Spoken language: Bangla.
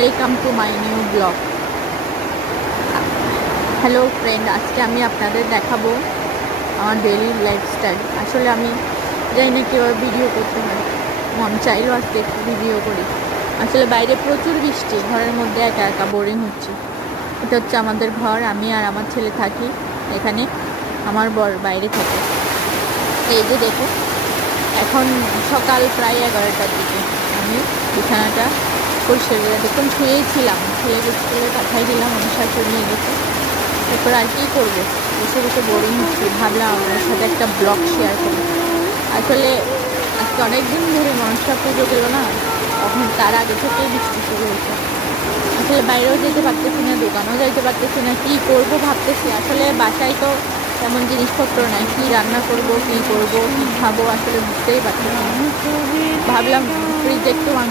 Welcome to my new blog. Hello friend, আজকে আমি আপনাদের দেখাবো আমার ডেইলি লাইফস্টাইল। আসলে আমি জানি না কীভাবে ভিডিও করতে হয়, মন চাইলেও আজকে একটু ভিডিও করি। আসলে বাইরে প্রচুর বৃষ্টি, ঘরের মধ্যে একা একা বোরিং হচ্ছে। এটা হচ্ছে আমাদের ঘর, আমি আর আমার ছেলে থাকি এখানে, আমার বর বাইরে থাকে। এই যে দেখুন, এখন সকাল প্রায় 11টার দিকে আমি বিছানাটা পরিষ্কার করে দেখুন শুয়েই ছিলাম। ছেলেকে স্কুলে পাঠাই দিলাম, আমার শাশুড়ি নিয়ে গেছে। এরপর আর কি করবো, বসে বসে বোরিং হচ্ছি, ভাবলাম আপনার সাথে একটা ব্লগ শেয়ার করি। আসলে আজকে অনেক দিন ধরে মনসা পুজো গেল না, তখন তার আগে থেকেই বৃষ্টি শুরু হয়েছে। আসলে বাইরেও যেতে পারতেছি না, দোকানেও যাইতে পারতেছি না, কী করবো ভাবতেছি। আসলে বাসায় তো তেমন জিনিসপত্র নাই, কী রান্না করব, কী করব, কী খাবো, আসলে বুঝতেই পারছি না। ভাবলাম ফ্রিজে একটু মাংস